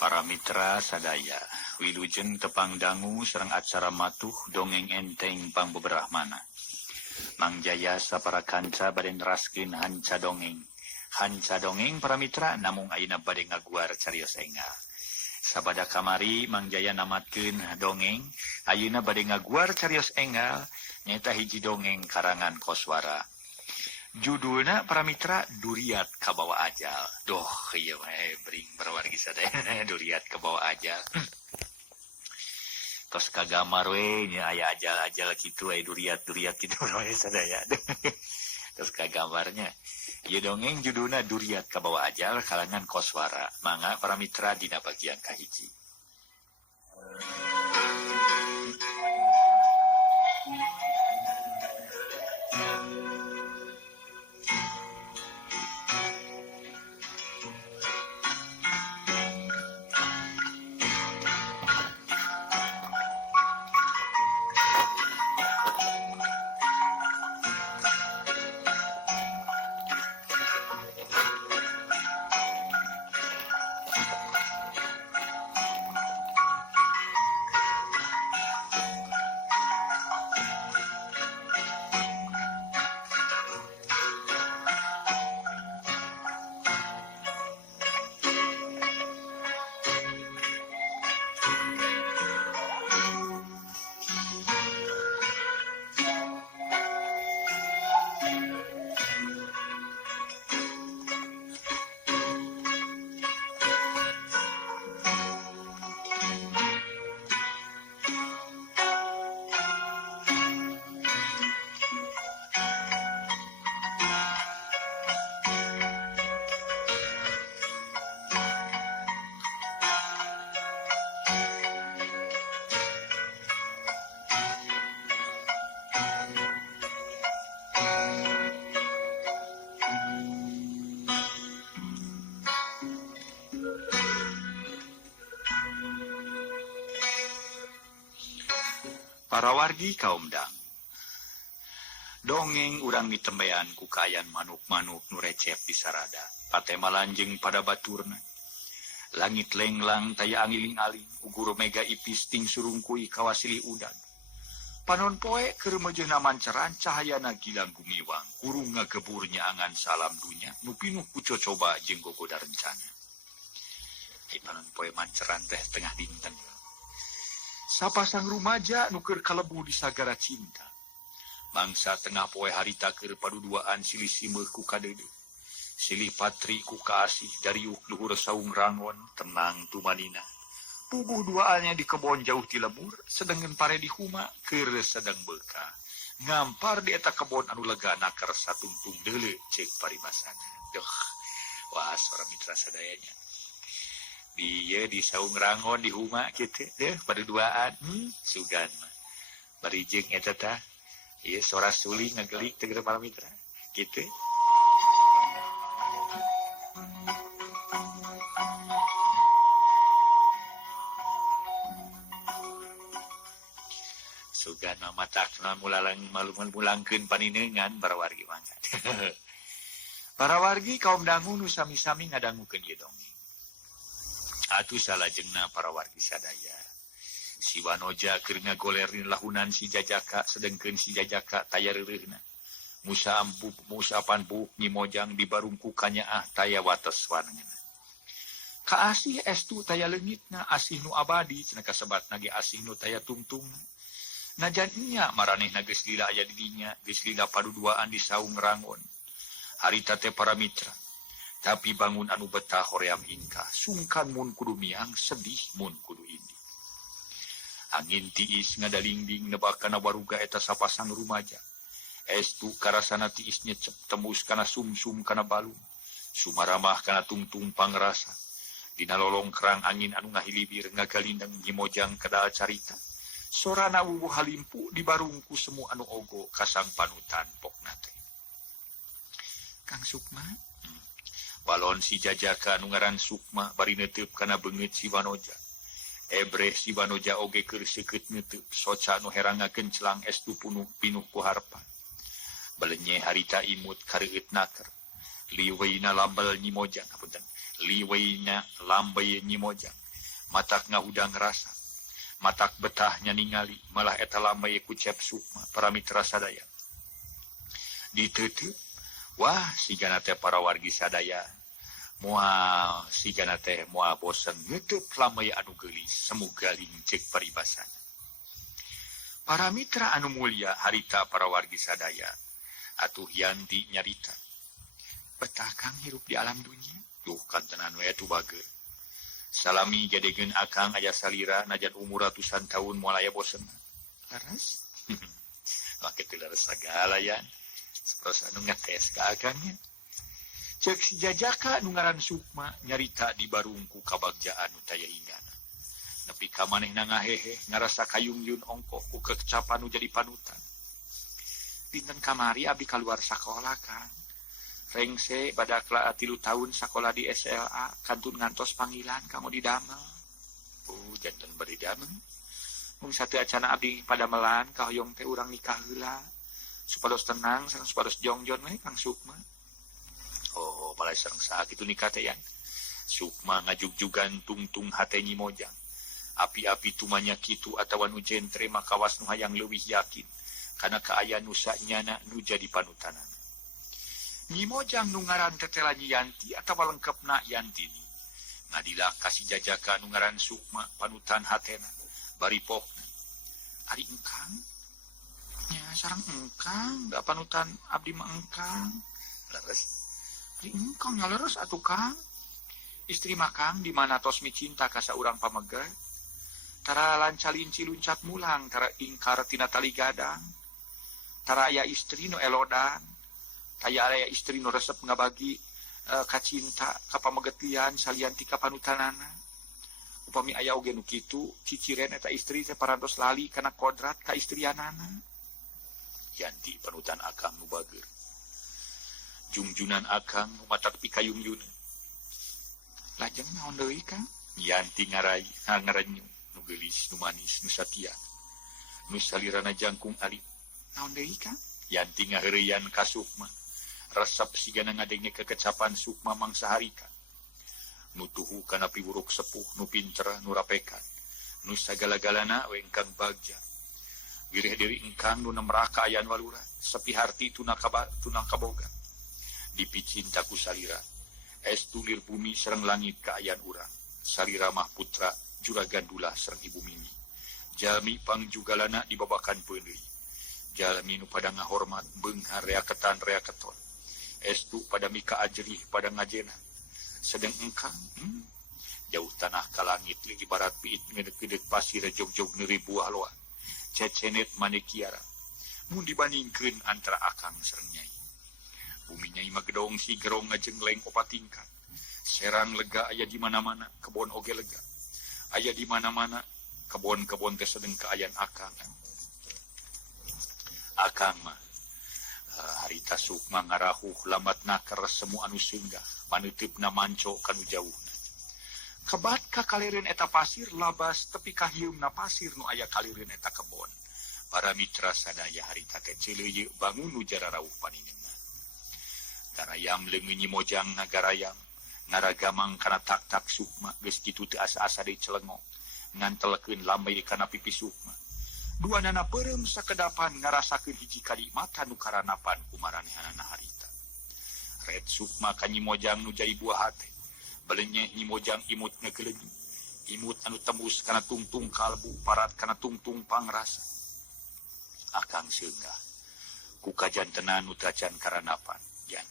Para mitra sadaya, wilujeng tepang dangu serang acara matuh dongeng enteng pang beberahmana. Mang Jaya sapara kanca bade neraskeun hanca dongeng. Hanca dongeng para mitra namung ayeuna bade ngaguar carios enggal. Sabada kamari Mang Jaya namatkeun dongeng, ayeuna bade ngaguar carios enggal nyaeta hiji dongeng karangan Koswara. Judulna para mitra Duriat Kabawa Ajal. Doh ieu bring berwargi sadaya Duriat Kabawa Ajal. Tos kagamar we nya aya ajal-ajal kitu aya duriat-duriat kitu we sadaya. Tos kagambarnya ieu dongeng judulna Duriat Kabawa Ajal kalangan Koswara. Mangga para mitra dina bagian kahiji. Para wargi kaum dang. Dongeng urang ditembean ku kayan manuk-manuk nu recep di sarada. Patema lanjeng pada baturna. Langit lenglang taya angiling-aling. Ugur mega ipis ting surungkui kawasili udan. Panon poe keur mejeuna manceran cahayana gilang gumiwang. Kurung ngageburnya angan salam dunya. Nu pinuh ku cocoba jeung gogoda rencana. Panon poe manceran teh tengah dinten. Sapasang rumaja nuker kalebu di sagara cinta. Mangsa tengah poe harita keur paduduaan silih simeuh ku kadede. Silih patri ku kaasih dariuk luhur saung rangon tenang tumanina. Puguh duaannya di kebon jauh ti lemur, sedengkeun pare di huma keur sedeng beuka. Ngampar di eta kebon anu lega nakar satungtung deuleu ceuk parimasana. Duh, wah suara mitra sadayanya. Dia di saung rangon di huma kitu deh pada duaan sugan mah barijeng eta tah ieu sora suling ngagelik teu para mitra kitu sugan mah matakna mulalang mulangkeun paninengan para wargi mangga. Para wargi kaum dangu nu sami-sami ngadangukeun ieu dongeng. Atuh salajengna para wargi sadaya. Si Wanoja keur ngagolerin lahunan si Jajaka sedengkeun si Jajaka taya reureuhna. Musa panbuuk nyimojang di barungku kanyaah taya wates wanengna. Kaasih estu taya leungitna asih nu abadi cenah kasebatna ge asih nu taya tungtungna. Najan nya maranehna geus lila aya di dinya, geus lila paduduaan di saung rangon. Harita teh para mitra. Tapi bangun anu betah hoream ingkah, sungkan mun kudu miang, sedih mun kudu indi. Angin tiis ngadalingding nebakana waruga eta sapasang rumaja. Estu karasana tiis nyecep tembus kana sumsum kana balung. Sumaramah kana tungtung pangrasa. Dina lolong kerang angin anu ngahilibir ngagalindeng nyimojang kedal carita. Sorana wuwuh halimpu di barungku semu anu ogo kasang panutan pokna teh. Kang Sukma balon si Jajaka anu ngaran Sukma bari neuteub kana beungeut si Wanoja. Ebreh si Wanoja oge keur seukeut neuteub soca anu herangakeun celang estu pinuh ku harpa. Balenye harita imut kareueut naker. Liweina lambal nyimojang, liweina lambay nyimojang. matak ngahudang rasa, matak betahnya ningali, malah eta lamai kucep Sukma para mitra sadaya. Diteuteut, wah sigana teh para wargi sadaya, moal sigana teh moal bosen ngeuteuk lamai anu geulis, semugaling cek paribasana. Para mitra anu mulia harita para wargi sadaya, atuh Yanti nyarita. Betah Kang hirup di alam dunia, tuh kantenan we tu bageun. Salami gadegeun akang aya salira najan umur ratusan tahun moal aya bosen. Laras? Make teu laras sagala yan. Saros anu ngetes ka akangnya. Ceuk si jajaka nu ngaran Sukma nyarita di barungku kabagjaan nu taya hinggana. Nepi ka manehna ngahehe ngarasa kayung-yun ongkoh ku kecapan nu jadi panutan. Dinten kamari abdi kaluar sakola Kang. Rengse badak 3 tahun sekolah di SLA kantun ngantos panggilan kamu di damel. Janten beri damel. Mung satu acana abdi pada melan kahoyong teh urang nikah heula. Supados tenang sareng supados jongjon we Kang Sukma. Balai sareng saha kitu nikah teh yan. Sukma ngajug-jugan tungtung hate Nyi Mojang. Api-api tumanya kitu atawa nu jentre makawas nu hayang leuwih yakin kana kaayaan nu sanyana nu jadi panutanana. Nyi Mojang nu ngaran tetela Nyi Yanti atawa lengkepna Yantini. Ngadila kasih jajaka nu ngaran Sukma panutan hatena bari pokna. Ari engkang? Nya sareng engkang, da panutan abdi mah engkang. Leres. Ari engkang nya leres atuh Kang. Istri mah Kang di mana tos micinta ka saurang pamegeh. Tara lancalin ciluncat mulang, tara ingkar tina tali gadang. Tara aya istri nu elodan. Taya aya istri nu resep ngabagi kacinta kapamegetian salian ti kapanutanana. Upami aya oge nu kitu ciciren eta istri teh parantos lali kana kodrat ka istrianana. Yanti panutan akang nu bager. Jungjunan akang nu matak pikayung-yun. Lajeng naon deui Kang? Yanti ngarai ngarenyu nu geulis nu manis nu satia. Nu salirana jangkung alit. Naon deui Kang? Yanti ngaheureuyan ka Sukma. Resep sigana ngadenge kekecapan Sukma mangsa harika. Nu tuhu kana piwuruk sepuh, nu pinter, nu rapekan. Nu sagala-galana we engkang bagja. Wireh diri engkang nu nemraka ayan walura, sepi harti tuna kaboga. Dipicinta ku salira, estulir bumi sareng langit ka ayan urang. Salira mah putra, juragan dula sareng ibu mimi. Jalmi pangjugalana dibabakan peuleuy. Jalmi nu pada ngahormat beunghar reaketan reaketon. Estu pada mika ajrih pada ngajena. Sedang engkang jauh tanah ka langit ibarat piit ngedek-ngedek pasir jog-jog neuri buah loa. Cecenet manekiara. Mun dibandingkeun antara akang sareng Nyai. Bumi Nyai mah gedong si gerong ngajengleng opat tingkat. Serang lega aya di mana-mana, kebon oge lega. Aya di mana-mana kebon-kebon teh sedeng kaayan akang. Akang mah harita Sukma ngarahuh lambat naker semu anu singgah maneutupna manco kanu jauhna. Kebat ka kalireun eta pasir labas tepi ka hieumna pasir nu aya kalireun eta kebon. Para mitra sadaya harita teh ceuleuy bangun nu jararauh paninengan. Garayam leungeun Nyi Mojang ngagarayam ngaragamang kana tak-tak Sukma geus kitu teu asa-asa deui celengok ngantelkeun lambai kana pipi Sukma. Duanana peureum sakedapan ngarasakeun hiji kali mata nu karanapan kumaranehanana harita. Red Sukma ka Nyi Mojang nu jai buah hate. Balenyeh Nyi Mojang imut ngegeleunyi. Imut anu tembus kana tungtung kalbu, parat kana tungtung pangrasa. Akang seunggah. Ku kajantenan nu tacan karanapan. Yan.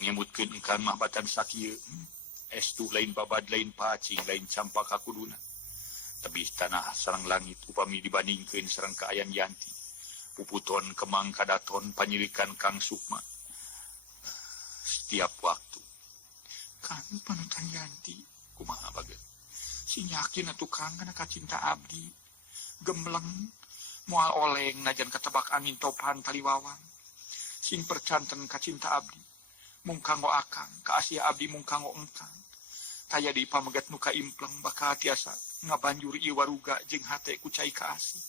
Ngemutkeun engkang mah batan sakieu. Estu lain babad lain pacing lain campaka kuduna. Tebih tanah sareng langit upami dibandingkeun sareng kaayan Yanti. Puputon kemang kadaton panyirikan Kang Sukma. Setiap waktu. Kang panutan Yanti, kumaha bageun. Si yakin atuh Kang kana kacinta abdi. Gembleng moal oleng najan katebak angin topan taliwawang. Sing percanten kacinta abdi. Mung kanggo akang, kaasia abdi mung kanggo engkang. Taya di pamegat nu kaimpleng baka tiasa ngabanjur ieu waruga jeung hate ku cai kaasih.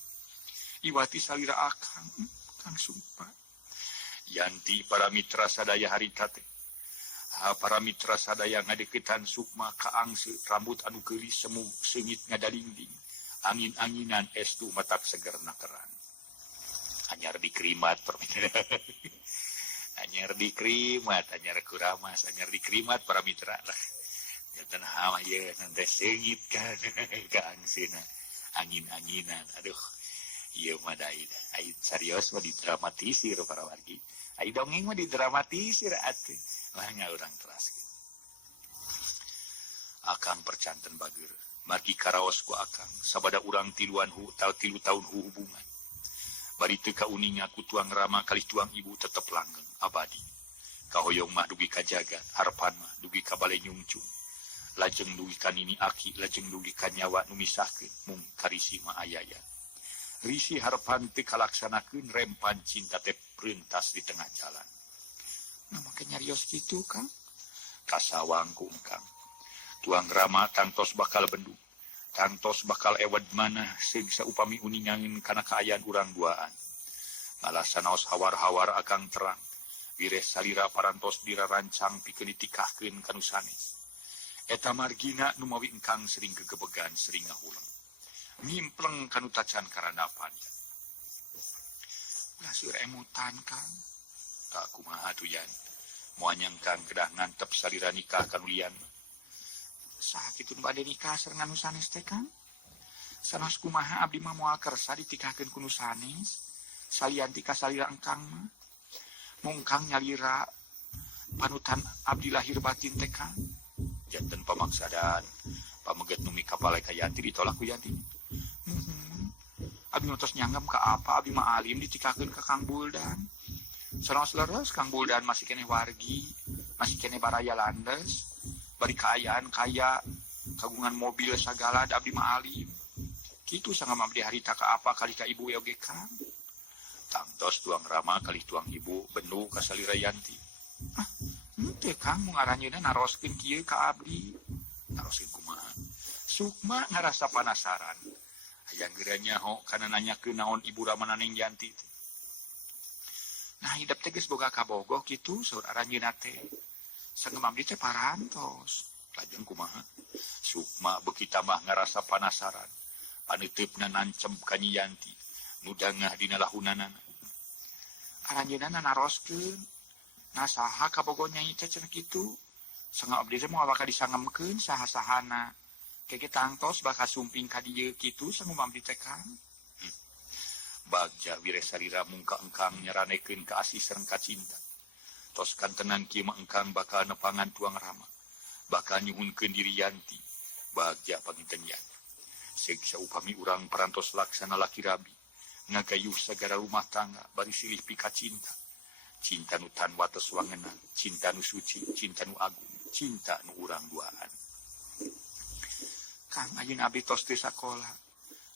Iwati salira akang, Kang Sukma. Yanti para mitra sadaya harita teh Para mitra sadaya ngadeketan Sukma kaangse rambut anu geulis semu seungit ngadalingding. Angin-anginan estu matak seger nakeran. Anyar dikrimat anyar dikrimat, anyar kuramas, anyar dikrimat para mitra lah. Jantan hawa ya nanti seungit kan kaangsena angin-anginan. Aduh, ieu mah da aya serius mah didramatisir para wargi. Ai dongeng mah didramatisir atuh. Lah urang teraskeun. Akang percanten bager. Margi karaos ku akang sabada urang tiluan tilu tahun hubungan. Bari teu kauninga ku tuang rama kalih tuang ibu tetep langgeng abadi. Kahoyong mah dugi kajaga, harapan mah dugi ka bale nyungcung. Lajeng dugi ka nini aki, lajeng dugi ka nyawa nu misahkeun mung karisi mah ayaya. Risi harapan teu kalaksanakeun rempan cinta teh printas di tengah jalan. Nah make nyarios kitu Kang. Kasawang ku engkang. Tuang rama tangtos bakal bendung, tangtos bakal ewad mana segsa upami uningangin kana kaayaan urang duaan. Malah sanaos hawar-hawar akang terang, wireh salira parantos dirarancang pikeun ditikahkeun kanu sanes. Eta margina nu mawi engkang sering gegebegan sering ngahuleng. Ngimpleng kanu tacan karanapan. Ulah seur emutan Kang. Tak kumaha atuh yan. Moanyang Kang kedah ngantep salira nikah kanu lian. Sakitu bade nikah sareng anu sanes teh Kang. Sanes kumaha abdi mah moal kersa ditikahkeun ku nu sanes. Salianti ka salira engkang mah. Mung Kang nyalira panutan abdi lahir batin teh Kang. Janten pamaksadan, pameget nu mikapale ka Yanti ditolak ku Yanti. Abdi ngantos nyanggam ka apa abdi mah alim ditikahkeun ka Kang Buldan. Sanes leres Kang Buldan masih keneh wargi, masih keneh baraya landes. Bari kaayaan kaya, kagungan mobil sagala da abdi mah alim. Kitu sangam abdi harita ka apa kali ka ibu oge Kang. Tangtos tuang rama kali tuang ibu bendu ka salira Yanti. Henteu Kang mung aranjeunna naroskeun kieu ka abdi. Naroskeun kumaha? Sukma ngarasa panasaran. Hayang geura nyaho kana nanyakeun naon ibu ramana ning Yanti teh. Nah hidup teh geus boga kabogoh kitu saur aranjeunna teh. Sanggeum abdi teh parantos. Lajeng kumaha? Sukma beuki tambah ngarasa panasaran. Paneuteupeuna nancem ka Nyi Yanti. Nu dangah dina lahunanana. Aranjeunna naroskeun. Nah saha kabogoh Nyai teh cenah kitu. Sanggeum abdi teh moal bakal disangemkeun saha-sahana. Keke tangtos bakal sumping ka dieu kitu sanggeum abdi teh Kang. Bagja wireh salira mungka engkang nyaranekeun ka asih sareng ka cinta. Tos kantenan kieu mah engkang bakal nepangan tuang rama. Bakal nyuhunkeun diri Yanti. Bagja panginten Yanti. Segsa upami urang parantos laksana laki rabi. Ngagayuh sagara rumah tangga bari silih pika cinta. Cinta nu tan wates wangenan, cinta nu suci, cinta nu agung, cinta nu urang duaan. Kang ayeuna abdi tos teu sakola.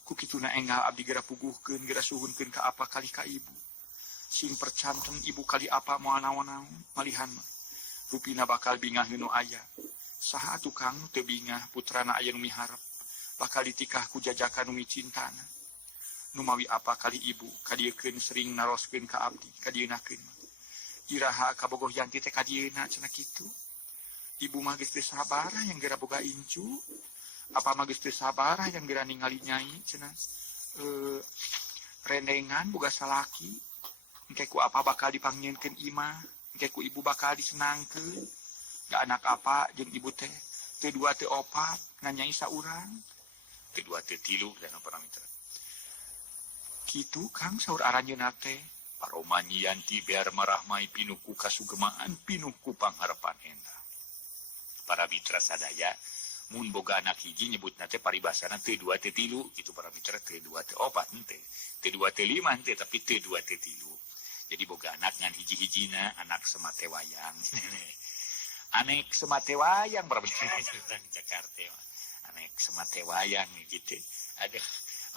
Ku kituna enggal abdi geura puguhkeun, geura suhunkeun ka apa kali ka ibu. Sing percanten ibu kali apa moal naon-naon malihan mah. Rupina bakal bingah nu aya. Saha atuh Kang teu bingah putrana aya nu miharep bakal ditikah ku jajakan nu micintana. Nu mawi apa kali ibu kadiekeun sering naroskeun ka abdi kadienakeun mah. Iraha kabogoh Yanti teh kadieuna cenah kitu. Ibu mah geus teu sabaraha yang geura boga incu. Apa mah geus teu sabaraha yang geura ningali Nyai cenah. Rendengan boga salaki. Engke ku apa bakal dipanggieunkeun imah, engke ku ibu bakal disenangkeun. Gak anak apa jeung ibu teh teu dua teu opat nganyai saurang. Teu dua teu tilu dan para mitra. Kitu Kang saur aranjeunna teh paroma Nyi Yanti bear marahmai pinuku kasugemaan pinuku pangharepan endah. Para mitra sadaya mun boga anak hiji nyebutna teh paribasana teu dua teu tilu kitu para mitra teu dua teu opat henteu. Teu dua teu lima henteu tapi teu dua teu tilu. Jadi boga anak ngan hiji-hijina anak semate wayang. Anek semate wayang berapa orang Jakarta. Anek semate wayang gitu. Aduh,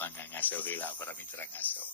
mangga ngaso heula para mitra ngaso.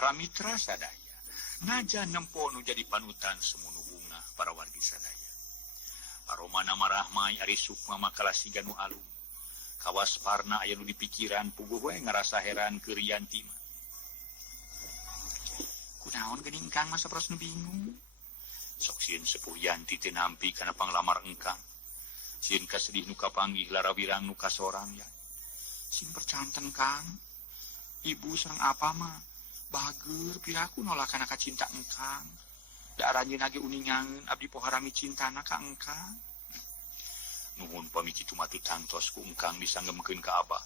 Para mitra sadaya najan nempo nu jadi panutan semunu bunga para wargi sadaya. Aromana marahmai ari sukma makalah siga nu alung. Kawas parna aya nu dipikiran puguh we ngarasa heran keur Yanti mah. Kunaon geuning Kang masa pros nu bingung. Sok sieun sepuh Yanti teu nampi kana panglamar engkang. Sieun kasedih nu kapanggih larawirang nu kasorang ya. Sing percanten Kang. Ibu sareng apa mah bager piraku nolak kana kacinta engkang. Da aranjeun age uningangeun abdi poharami cintana ka engkang. Nuhun pami kitu mah teu tangtos ku engkang disanggemkeun ka Abah.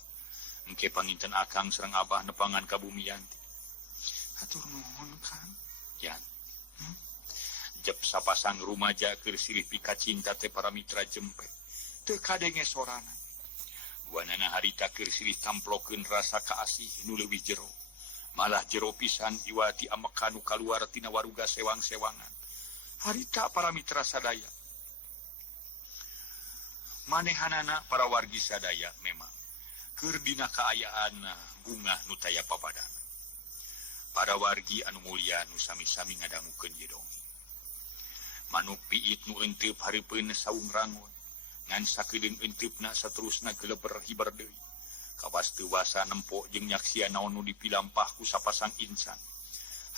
Engke panginten akang sareng Abah nepangan ka bumi Yanti. Hatur nuhun Kang. Yan. Jep sapasang rumaja keur silih pika cinta teh para mitra jempe. Teu kadenge sorana. Guanana harita keur silih tamplokeun rasa kaasih nu leuwih jero. Malah jero pisan iwati amekanu kaluar tina waruga sewang-sewangan. Harita para mitra sadaya. Manehanana para wargi sadaya memang keur dina kaayaan bunga nu taya papadana. Para wargi anu mulia nu sami-sami ngadangukeun ieu dongeng. Manuk piit nu euteup hareupeun saung rangon ngan sakedeung euteupna saterusna geleber hibar deui. Kawas teu wasa nempo jeung nyaksian naon nu dipilampah ku sapasang insan.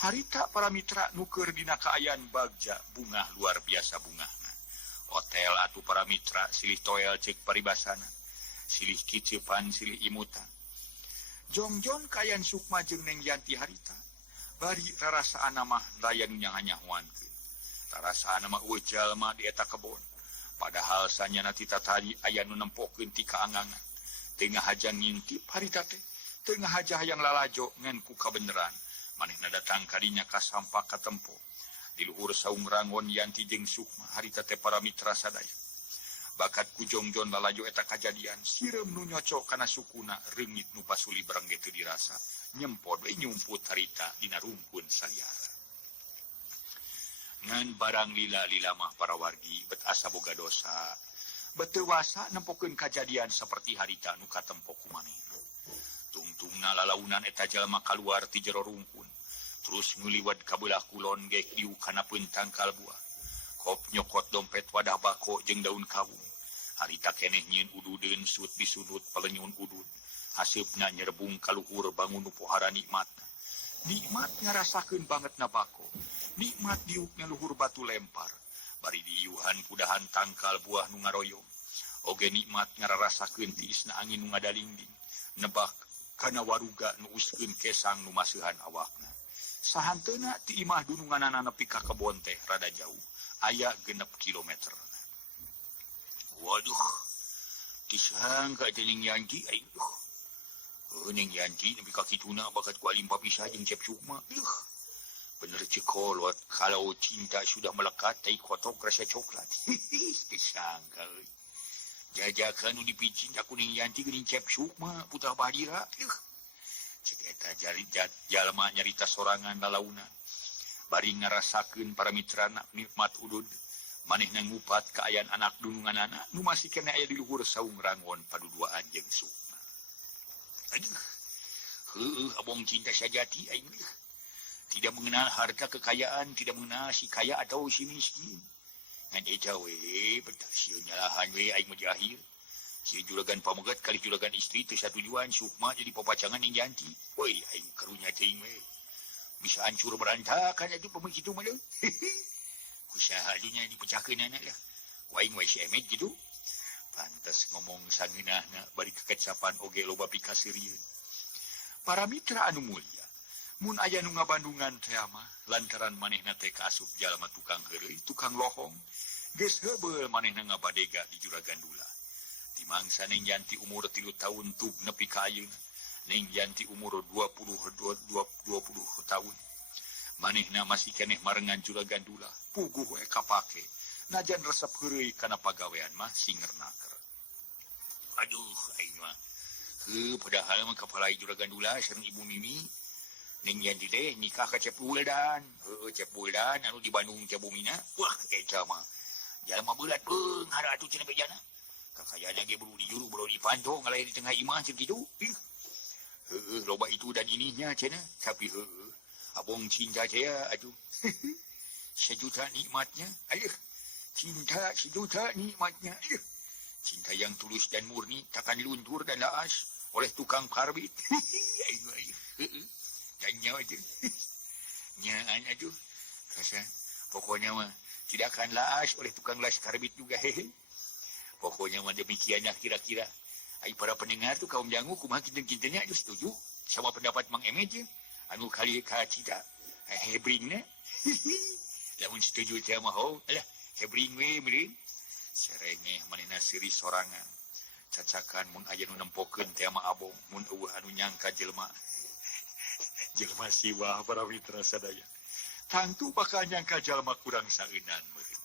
Harita para mitra nu keur dina kaayaan bagja bunga luar biasa bungahna. Hotel atuh para mitra silih toel ceuk paribasana. Silih kiceupan silih imutan. Jongjon kaayaan Sukma jeung Neng Yanti harita. Bari rarasaanna mah daya nu nyanyahoankeun. Rarasaanna mah eueuh jalma di eta kebon. Padahal sanyana tita tadi aya nu nempokeun ti kaangangan. Tengah haja ngintip harita teh, tengah haja hayang lalajo ngan ku kabeneran. Manehna datang kadinya kasampak katempo. Di luhur saung rangon Yanti jeung Sukma harita teh para mitra sadaya. Bakat ku jongjon lalajo eta kajadian sireum nu nyocok kana sukuna reungit nu pasuli barengge teu dirasa. Nyempod we nyumput harita dina rungkun saliara. Ngan barang lila-lila mah para wargi bet asa boga dosa. Beteu wasa nempokeun kajadian saperti harita nu katempo ku manehna. Tungtungna lalaunan eta jalma kaluar ti jero rungkun. Terus nguliwat ka beulah kulon ge diu kana peutang kalbuah. Kop nyokot dompet wadah bako jeung daun kawung. Harita keneh nyieun ududeun sut disudut palenyun udud. Haseupna nyerebung ka luhur bangun nu pohara nikmatna. Nikmat ngarasakeun bangetna bako. Nikmat diukna luhur batu lempar. Bari diiuhan pudahan tangkal buah nu ngaroyong. Oge nikmat ngararasakeun tiisna angin nu ngadalingding. Nebak kana waruga nu uskeun kesang nu maseuhan awakna. Sahanteuna ti imah dununganana nepi ka kebon teh rada jauh. Aya 6 kilometer. Waduh. Disangka teh Ning Yanti aing. Ning Yanti nepi ka kituna bakat ku alim papisah jeung Cep Sukma. Bener cekolot, kalau cinta sudah melekat, tai kotok rasa coklat. Disangka. Jajakan nu dipicin aku Ning Yanti geuning Cep Sukma putah Badira. Cek eta jalma nyarita sorangan lalaunan. Bari ngarasakeun para mitrana nikmat udud. Manehna ngupat kaayaan anak dununganana nu masih kena aya di luhur saung rangon paduduaan jeung Sukma. Aduh. Heueuh abong cinta sajati aing. Tidak mengenal harta kekayaan, tidak mengenal si kaya atau si miskin. Ngan eta we, betul sieun nyalahan we aing mah di akhir. Si juragan pamegat kali juragan istri teu satujuan Sukma jadi papacangan Ning Yanti. Woi, aing karunya teuing we. Bisa hancur berantakan atuh pameh kitu mah deui. Kusaha dunya dipecahkeun anak lah. Ku aing we si emet gitu. Pantes ngomong sangeunahna bari kekecapan oge loba pikasirieun. Para mitra anu mulia, mun aya nu ngabandungan teh mah lantaran manehna teh kaasup jalma tukang heureuy, tukang lohong, geus heubeul manehna ngabadega di Juragan Dula. Di mangsa Ning Yanti umur 3 tahun tug nepi ka ayeuna. Ning Yanti umur 20 tahun. Manehna masih keneh marengan Juragan Dula, puguh we kapake. Najan resep heureuy kana pagawean mah singernaker. Aduh, aing mah. Padahal mah kapalai Juragan Dula sareng Ibu Mimi. Ning Yanti teh nikah ka Cep Buldan. Cep Buldan anu di Bandung Cabumina. Wah, eta mah. Jalma beulat beung hara atuh cenah bejana. Kakayana ge buru di juru buru di panto ngalahin di tengah imah cek gitu. Loba itu dan ininya cenah. Tapi abong cinta saya aduh. Sejuta nikmatnya. Aduh. Cinta sejuta nikmatnya. Aduh. Cinta yang tulus dan murni takkan luntur dan laas oleh tukang karbit. Tanya aja. Nyaan aduh. Kasa pokoknya mah tidak akan laas oleh tukang las karbit juga. Pokoknya mah demikiannya kira-kira. Ai para pendengar tuh kaum dangu kumaha kinten-kintennya aduh setuju sama pendapat Mang Emet ya. Anu kali ka cita hebringna. Lamun setuju teh mah ho, alah hebring we meureun. Serengeh manehna siri sorangan. Cacakan mun aya nu nempokeun teh mah abong, mun eueuh anu nyangka jelema. Jelema siwah para mitra sadaya. Tangtu bakal nyangka jalma kurang saeunan meureun.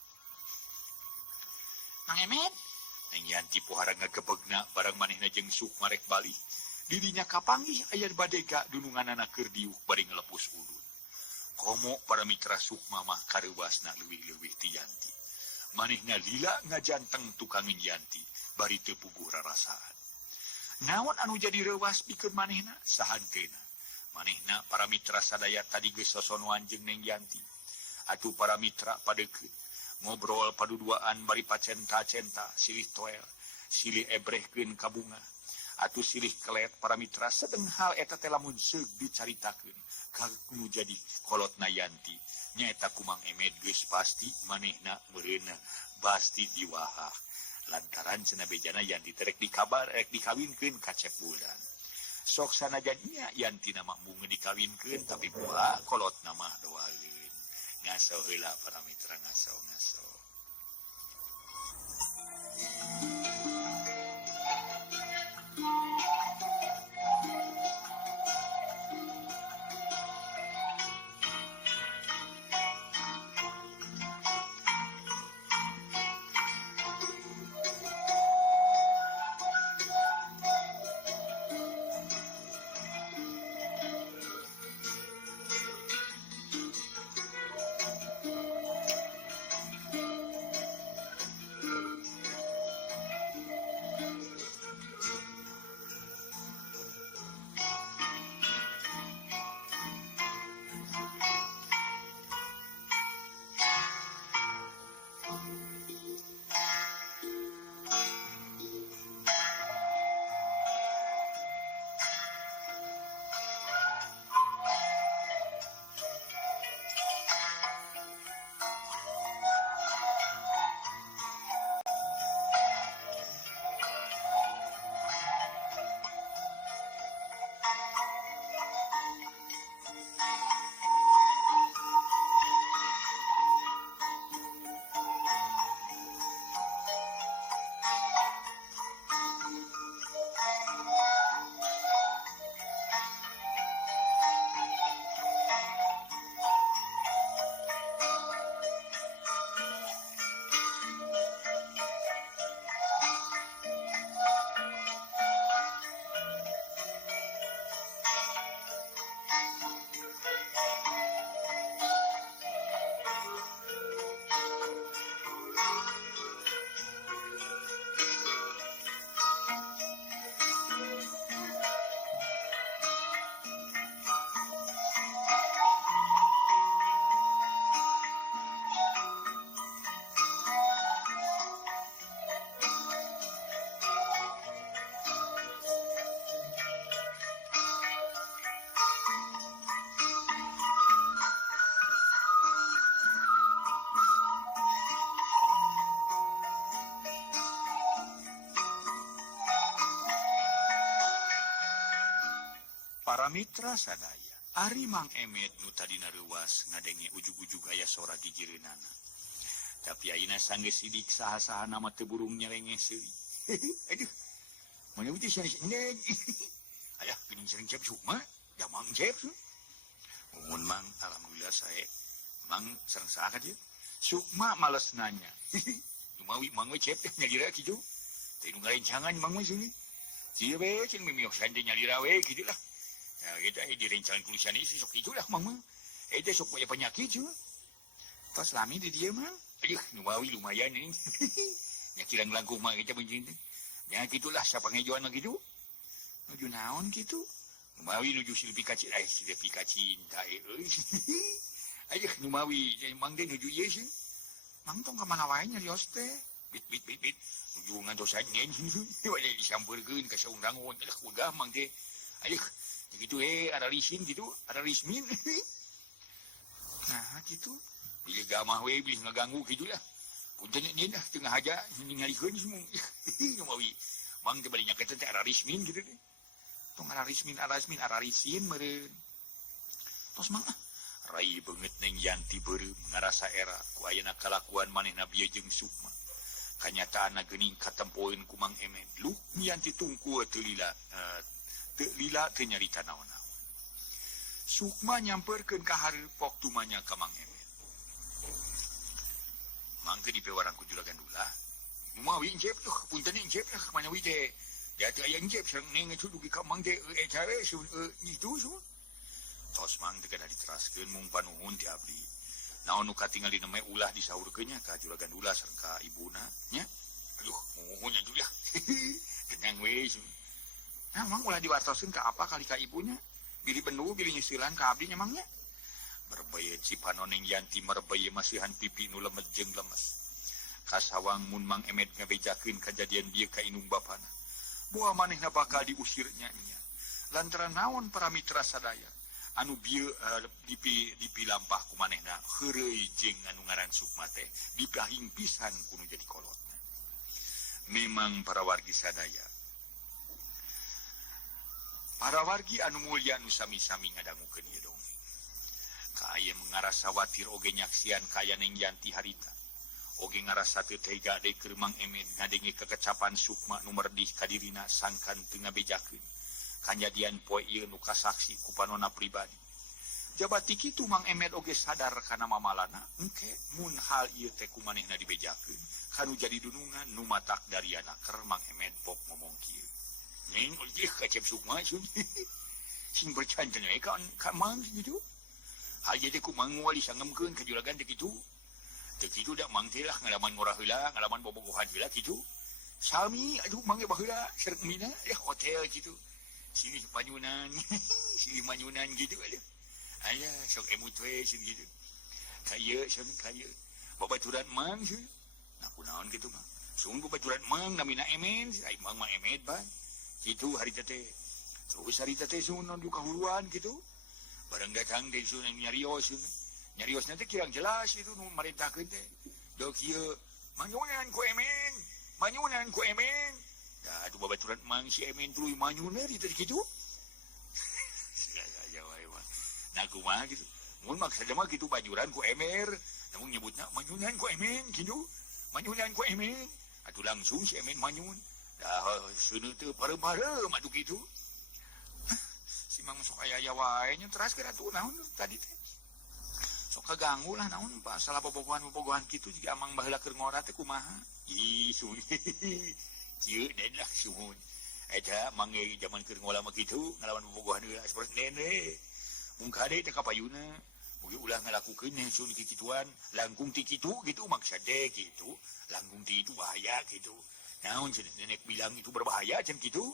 Mang Emet, Neng Yanti pohara ngagebegna barang manehna jeung Sukma rek bali. Dirinya kapanggih aya badega dununganana keur diuk bari ngelepus udun. Komo para mitra Sukma mah kareuwasna leuwih-leuwih ti Yanti. Manehna lila ngajanteng tukangin Yanti bari teu puguh rarasaan. Naon anu jadi reuwas pikeun manehna sahanteuna. Manehna para mitra sadaya tadi geus sosonoan jeung Neng Yanti. Atuh para mitra padekeun ngobrol paduduaan bari pacenta-centa silih toel, silih ebrehkeun ka bunga. Atuh silih kelet para mitra sedeng hal eta teh lamun seug dicaritakeun ka nu jadi kolotna Yanti. Nyaeta ku Mang Emet geus pasti manehna meureunna pasti diwahah. Lantaran cenah bejana Yanti teh rek dikabar rek dikawinkeun ka Cep Bulan. Sok sanajan nya Yanti mah bunga dikawinkeun tapi poa kolotna mah doaeun. Ngaso heula para mitra ngaso. Para mitra sadaya, ari Mang Emet nu tadina reuwas ngadenge ujug-ujug aya sora gijireunana. Tapi ayeuna sanggeus sidik saha-saha nama teu burung nyerengeh seuli. Aduh. Mana uti sani neng. Ayah geuning sering Cep Sukma, da Mang Cep. Mun Mang alhamdulillah sae. Mang sareng saha ka dieu? Sukma males nanya. Dumawi Mang we Cep nyalira kitu. Teu nu ngarencangan Mang we sini. Sieu we cing mimios sande nyalira we kitu lah. Ya kita direncanakan tulisan ini sok itulah Mang. Eta sok punya penyakit juga. Pas lami di dia Mang. Aduh, numawi lumayan ini. Nya kirang langkung mah kita begini. Ya gitulah siapa ngejuan lagi tu. Nuju naon gitu. Numawi nuju silpi cinta euy. Aja numawi mang teh nuju ieu sih. Mang tong ka mana wae nyarios teh. Bit. Nuju ngantosan nyen. Wae disampeurkeun ka saundangon teh kudah mang teh. Aja gitu ada lisin gitu, ada rismin. Nah, gitu. Bila gamah we bila ngaganggu gitu lah. Punten nyen dah tengah aja ningalikeun semua. Numawi mang teh bari nyakeun teh ada rismin gitu teh. Tong ararismin meureun. Tos mang rai beungeut neng Yanti beureum ngarasa era ku ayeuna kalakuan manehna bieu jeung Sukma. Kanyataanna geuning katempoeun ku Mang Emet. Luh Yanti tungku teu lila teu nyarita naon-naon. Sukma nyampeurkeun ka hareupok tumanya ka Mang Emet. Mangke dipewarang ku juragan Dula. Numawi encep tuh, punten encep lah manyawi teh. Ya teu aya encep sareng neng itu dugi ka Mang teh cawe itu semua. Tos mang teh kana diteraskeun mung panuhun ti abdi. Naon nu katingalina mah ulah disaurkeunnya ka juragan Dula sareng ka ibuna nya. Aduh, muhun nya Dula. Tenang we. Nah, mang ulah diwartoskeun ka apa kali ka ibunya. Bili bendu, bili nyusilan ka abdi nya mangnya. Merbaya si panoneng Yanti merbaya masihan pipi nu lemet jeung lemes. Kasawang mun Mang Emet ngabejakeun kajadian bieu ka inung bapana. Boa manehna bakal diusirnya nya. Lantaran naon para mitra sadaya anu bieu dipi lampah ku manehna heureuy jeung anu ngaran Sukma teh dipahing pisan kudu jadi kolotna. Memang para wargi sadaya. Para wargi anu mulya anu sami-sami ngadangukeun ieu dongeng. Ka aya ngarasa watir oge nyaksian kaya neng Yanti harita. Oge ngarasa teu tega deui keur Mang Emet ngadenge kekecapan Sukma nu merdih ka dirina sangkan teu ngabejakeun. Kajadian poe ieu nu kasaksi ku panonna pribadi. Jabati kitu Mang Emet oge sadar kana mamalana engke mun hal ieu teh ku manehna dibejakeun kanu jadi dunungan nu matak dariana keur Mang Emet pok ngomong kieu. Ning ulih ka cep Sukma sing bercanten we ka Mang gitu. Hal ieu teh ku Mang wali sangemkeun ka juragan teh kitu. Teu kitu da Mang teh lah ngalaman ngorah heula, ngalaman bobogohan heula kitu. Sami aduh Mang ge baheula sareng mina ya hotel kitu. Sini panyunan, sini manyunan gitu aja. Ayah sok emut we sini gitu. Kaya sok kaya. Babaturan Mang sih. Nah kunaon gitu Mang. Sung babaturan Mang namina Emen, ai Mang Emet ban. Gitu hari teh. Terus hari teh sun nu kahuluan gitu. Barang datang deui sun nyarios. Nyariosna teh kirang jelas itu nu marentahkeun teh. Dok ieu manyunan ku Emen. Manyunan ku Emen. Dah tu babaturan Mang si Emen tuluy manyuner itu kitu. Ya wae mah. Nah kumaha gitu. Mun maksudna mah kitu bajuran ku Emer, namun nyebutna manyunan ku Emen kitu. Manyunan ku Emen. Atuh langsung si Emen manyun. Dah seuneu teu pareup-pareup atuh kitu. Si Mang sok aya wae nya teraskeun atuh naon tadi teh. Sok kaganggu lah naon Pak salah bobogohan kitu jiga Amang baheula keur ngora teh kumaha. Ih sun. Kieu den lah suhun. Eta mangge zaman keur ngolah mah kitu ngalawan bobogohan heula saperti nene. Mun kade teh kapayuna mugi ulah ngalakukeun sun kikituan langkung ti kitu gitu maksud teh kitu. Langkung ti itu bahaya gitu. Naon cenah nenek bilang itu berbahaya cenah kitu.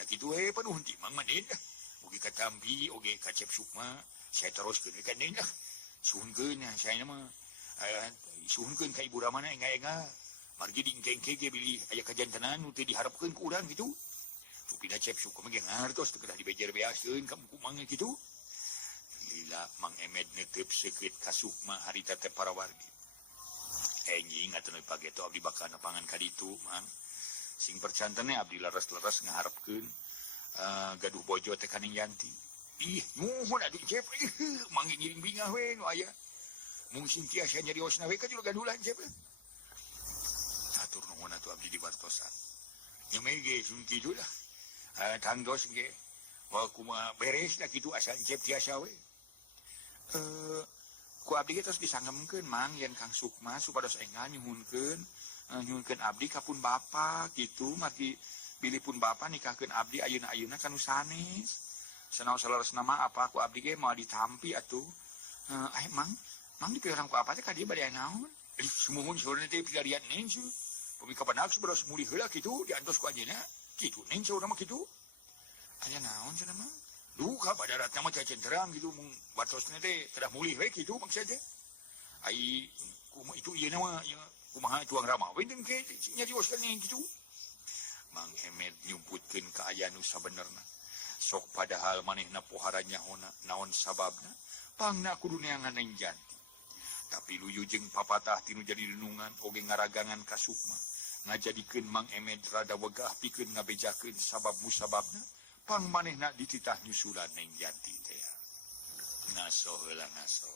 Da kitu we penuh ti Mang Manen dah. Mugi katambi oge ka Cep Sukma saya teruskeun ka den lah. Suhunkeun saya mah suhunkeun ka ibu ramana enga-enga. Margi dingkengke ge bilih aya kajantenan nu teu diharapkeun ku urang gitu. Supina Cep Sukma ge ngartos teu kedah dibejer beaskeun ka Mang kitu. Lila Mang Emet neuteup seukeut ka Sukma harita teh para wargi. Enjing atuh pageto abdi bakal nepangan ka ditu Mang. Sing percantene abdi leres-leres ngaharepkeun gaduh bojo teh ka Neng Yanti. Ih, nuhun atuh Cep. Mang ngiring bingah we nu aya. Mung sing tiasa nyariosna we ka juragan Dula Cep. Atur nuhun atuh abdi di bartosan. Nya mege sun kitu lah. Tangdos ge. Wa kumaha beres lah kitu asal Cep tiasa we. Ku abdi ge tos disangemkeun Mang yen Kang Sukma supados engal nyuhunkeun abdi ka pun bapa kitu mati bilih pun bapa nikahkeun abdi ayeuna-ayeuna kanu sanes. Sanaos saleresna mah apa ku abdi ge moal ditampi atuh. Mang dipeureurang ku apa teh ka dieu bade naon? Sumuhun saurna teh pigarian neng su. Pemika panak saberos mulih heula kitu diantos ku anjeunna. Kitu neng saurna mah kitu. Aya naon cenah Mang? Duka pada darat nama cacing terang gitu mung watosna teh telah mulih we kitu maksud teh. Ai itu ieu nama ya kumaha tuang rama we jeung ke nyarioskeun kitu. Mang Emet nyumputkeun ka aya nu sabenerna. Sok padahal manehna pohara nyahona naon sababna pangna kudu neangan neng janti. Tapi luyu jeung papatah tinu jadi renungan oge ngaragangan ka Sukma ngajadikeun Mang Emet rada wegah pikeun ngabejakeun sabab musababna pang manehna dititah nyusulan neng janti teh. Ngaso heula ngaso.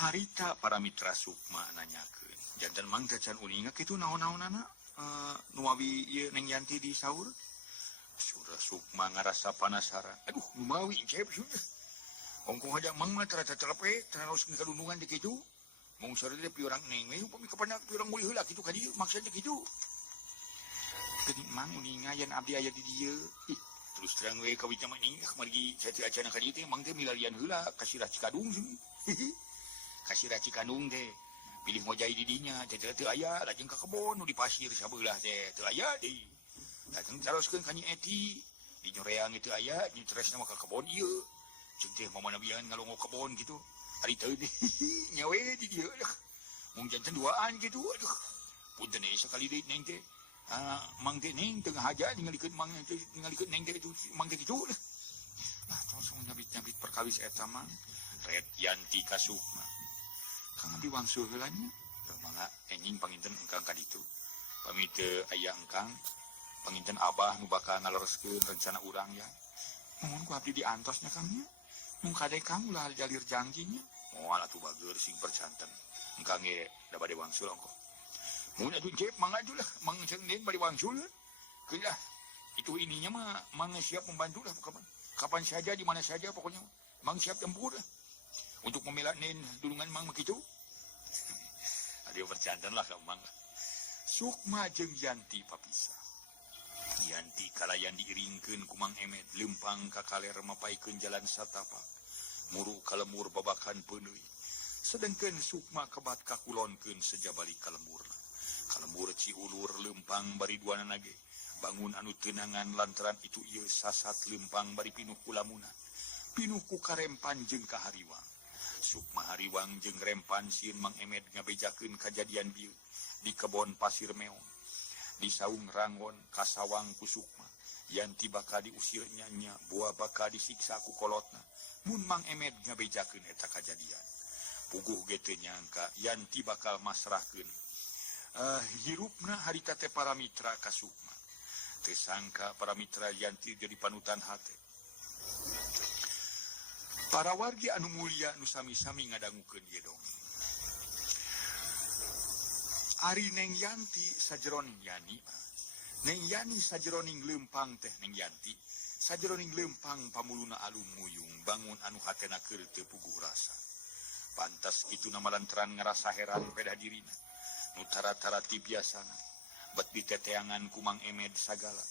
Harita para mitra Sukma nanyakeun, janten Mang Cacan uninga kitu naon-naonana nuawi ieu Neng Yanti di saur? Surah Sukma ngarasa panasaran. Aduh, numawi cep sudah. Ongkong aja Mang mah terasa celepet, terus kadunungan di kitu. Mung sare teh piurang Neng we upami kapanna piurang mulih heula kitu ka dieu maksudna kitu. Geuning Mang uninga yen abdi aya di dieu. Terus terang we kawit mah ning margi cati acana ka dieu teh Mang teh milarian heula ka Sirah Cikadung sih. Kasirah Cikandung teh pilih ngojai di dinya teh teu aya lajeng ka kebon nu di pasir sabelah teh teu aya deui datang caroskeun ka Nyi Eti di nyoreang teu aya nyi tresna mah ka kebon ieu ceuk teh mamana bian ngalongo kebon gitu ari teu nyawe di dieu mung janten duaan gitu aduh punten sakali deui Neng teh Mang teh Neng teu ngahaja ningalikeun Mang teh ningalikeun Neng teh itu Mang teh kitu lah tong nyabit-nyabit perkawis eta Mang Red Yanti ka Sukma Kang abdi wangsul heula nya. Mangga enjing panginten engkang ka ditu. Pami teu aya engkang, panginten Abah nu bakal ngalereskeun rencana urang ya. Mohon ku abdi diantosnya Kang nya. Mung kade Kang ulah jalir janjinya. Moal atuh bageur sing percanten. Engkang ge da bade wangsul ongko. Mun atuh cep mangga aja lah, mang ceung den bade wangsul. Keun lah. Itu ininya mah mang siap membantu lah kapan saja di mana saja pokoknya mang siap tempur lah. Untuk membela Nen dulungan Mang begitu. Adio percanten lah kamu Mang. Sukma jeung Yanti papisah. Yanti kalayan diiringkeun ku Mang Emet lempang ka kaler mapaikeun jalan satapak. Muru kalemur babakan peuneuy. Sedengkeun Sukma kebat kakulonkeun sejabali kalemurna. Kalemur Ciulur lempang bari duanana ge. bangun anu tenangan lantaran itu ieu sasat lempang bari pinuh ku lamunan. Pinuh ku karempan jeung kahariwang. Sukma hariwang jeung rempan sieun Mang Emed ngabejakeun kajadian bieu di kebon pasir meong. Di saung rangon kasawang ku Sukma. Yanti baka diusir nya buah baka disiksa ku kolotna. Mun Mang Emed ngabejakeun eta kajadian. Puguh ge teu nyangka Yanti bakal masrahkeun hirupna harita teh para mitra ka Sukma. Teu sangka para mitra Yanti jadi panutan hate. Para wargi anu mulia nu sami-sami ngadangukeun ieu dongeng. Ari Neng Yanti sajeroning Yani. Neng Yani sajeroning lempang teh Neng Yanti. Sajeroning lempang pamuluna alung muyung bangun anu hatena keur teu puguh rasa. Pantas kitu na malantaran ngarasa heran peda dirina. Nu tara-tara ti biasana. Bet diteteangan ku Mang Emed sagala.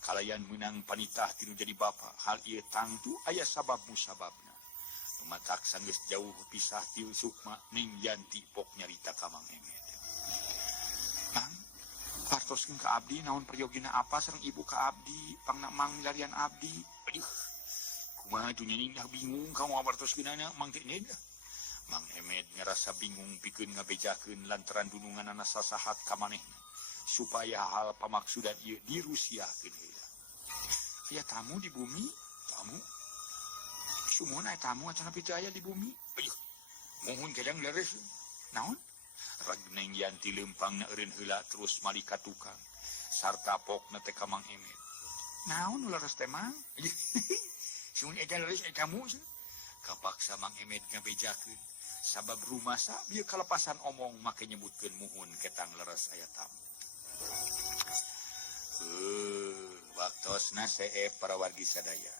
Kalayan menang panitah tinu jadi bapa. Hal ieu tangtu aya sabab musababna. Matak sanggeus jauh pisah ti Sukma Neng Yanti pok nyarita ka Mang Emed. Mang, partoskeun ka abdi naon perjogina apa sareng ibu ka abdi pangna Mang milarian abdi. Aduh. Kumaha atuh nyening bingung kamu partoskeunana Mang teh neda. Mang Emed ngerasa bingung pikeun ngabejakeun lantaran dununganna sasahat ka manehna supaya hal pamaksudan ieu dirusiakeun heula. Aya tamu di bumi? Tamu? Sumuhun aya tamu acan pitu aya di bumi. Ayuh, mohon kadang leres. Naon? Rag Neng Yanti lempangna eureun heula terus malika tukang. Sarta pokna teh ka Mang Emed. Naon leres teh Mang? Sumuhun eta leres aya tamu. Kapaksa Mang Emed ngabejakeun. Sabab rumasa bieu kalepasan omong make nyebutkeun muhun ketang leres aya tamu. Waktosna seep para wargi sadaya.